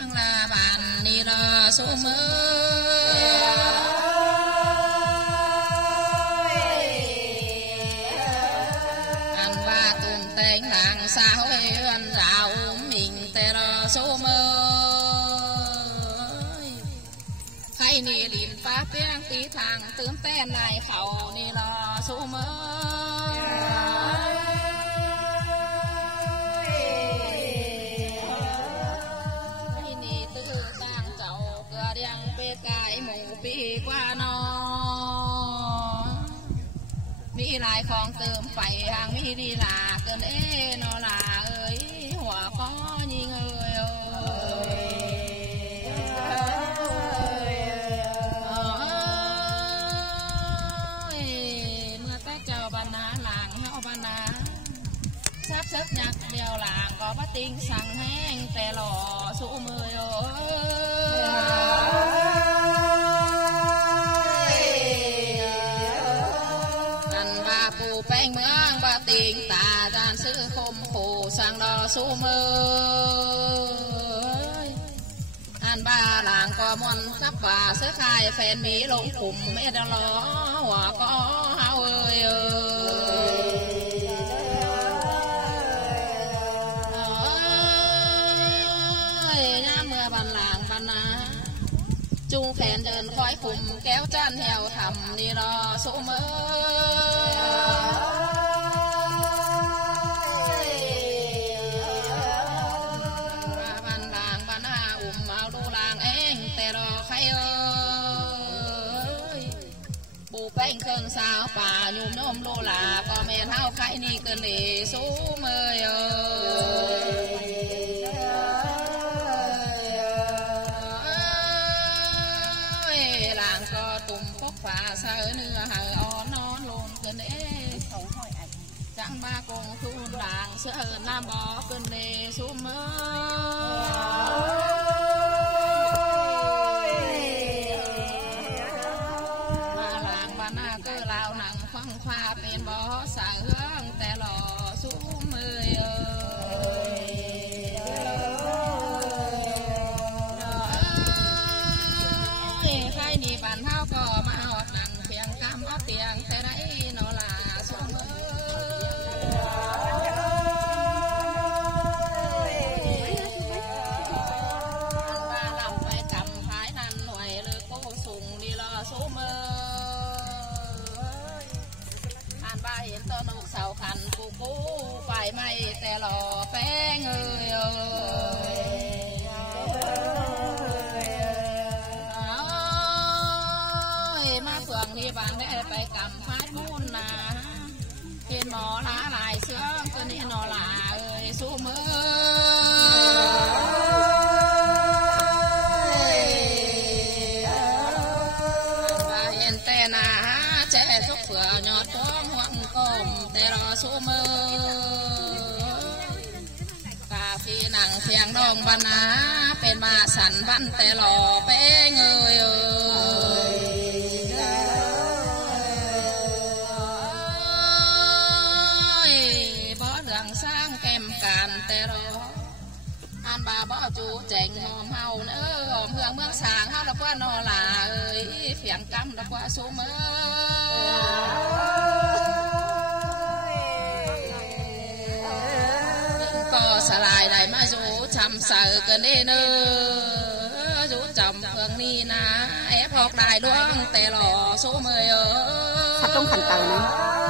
mương là bàn đi là số mơ ăn ba tuần tên làng xã hội ăn rào mình tè là số mơ hay nì liền phá tiếng tí thằng tướng tên này khẩu nì là số mơ cái mù bị qua nó mỹ lại còn tươm phải hàng mỹ đi là cơn ế nó là ơi hòa có như người ơi mưa tết chờ bàn ná làng nhau bàn ná sắp sắp nhạc đèo làng có bắt tinh sang hang tè lò số 10 phanh mương ba tình tà gian sư khôm khổ sang đò số mơ an ba làng có mòn khắp và sức hai phen mỹ lông cùng mẹ đào ló hòa có hao ơi nhá mưa bàn làng bàn ná chung phèn đơn khói cùng kéo chân heo thầm đi đò số mơ bánh khương sao bà nhung nhôm lô là có mẹ thao khai ni cơn lệ số 10 ơi làng có tùng phúc phà sao nưa hờ on non luôn cơn lệ chẳng ba cùng thu làng sợ nam bỏ cơn lệ số 10 khoa bên bó xả hướng tè lò số 10 ơi khai đi bàn thao cò mà hoạt nặng phiền cam ót tiền thế đấy nó là số 10 ba làm phải cầm phái năn hoài lơ cô sùng đi lo số 10 ba hiện tơ nụ sầu khăn cô cú phải mày tè lò bé người ơi má phượng đi bạn để phải cầm phát buôn nà trên mỏ lá lại sướng cho nên nó là ơi số mơ ba hiện tè nà trẻ thuốc phở nhọt con tè lò số mơ cà phê nặng phiền đông bàn náเป็นมาสันวันtè lò bé người ơi bỏ đường sang kem càn tè lò an bà bỏ chú chèn hòm hầu nữa hòm hương mương sáng hao là qua nó là ơi phiền cắm là qua số mơ có xả lại này mà rú chăm sợ cần đi nữa rú chồng phương ni na ép học đại luôn tè lò số 10 sắp trong thành tờ này